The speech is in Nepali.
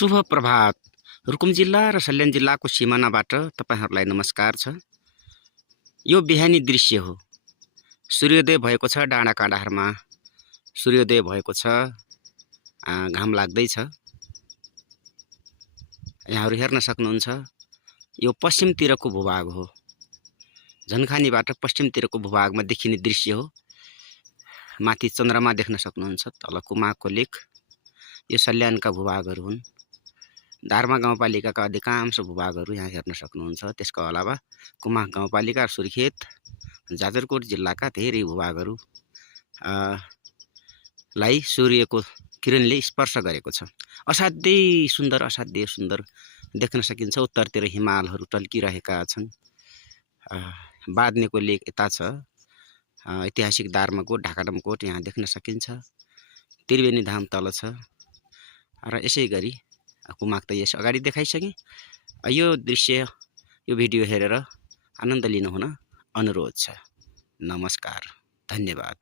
शुभ प्रभात। रुकुम जिल्ला र सल्यान जिल्लाको सिमानाबाट तपाईहरुलाई नमस्कार छ। यो बिहानी दृश्य हो। सूर्योदय भएको छ, डाँडा काँडाहरुमा सूर्योदय भएको छ। घाम लाग्दैछ। यहाँहरु हेर्न सक्नुहुन्छ, यो पश्चिमतिरको भूभाग हो। झनखानीबाट पश्चिमतिरको भूभागमा देखिने दृश्य हो। माथि चन्द्रमा देख्न सक्नुहुन्छ, तल कुमाको लेक। यो सल्यानका भूभागहरु हुन्। दार्मा गाउँपालिकाका अधिकांश भूभागहरु यहाँ हेर्न सक्नुहुन्छ। त्यसको अलावा कुमाक गाउँपालिका र सुर्खेत, जाजरकोट जिल्लाका धेरै भूभागहरु लाई सूर्यको किरणले स्पर्श गरेको छ। असाध्यै सुन्दर देख्न सकिन्छ। उत्तरतिर हिमालहरु टल्किरहेका छन्। बादनेको लेक यता छ। ऐतिहासिक दार्माकोट, ढाकाडमकोट यहाँ देख्न सकिन्छ। त्रिवेणी धाम तल छ। र यसैगरी कुमाक त यस अगाडि देखाइसके। यो दृश्य, यो भिडियो हेरेर आनन्द लिनुहुन अनुरोध छ। नमस्कार, धन्यवाद।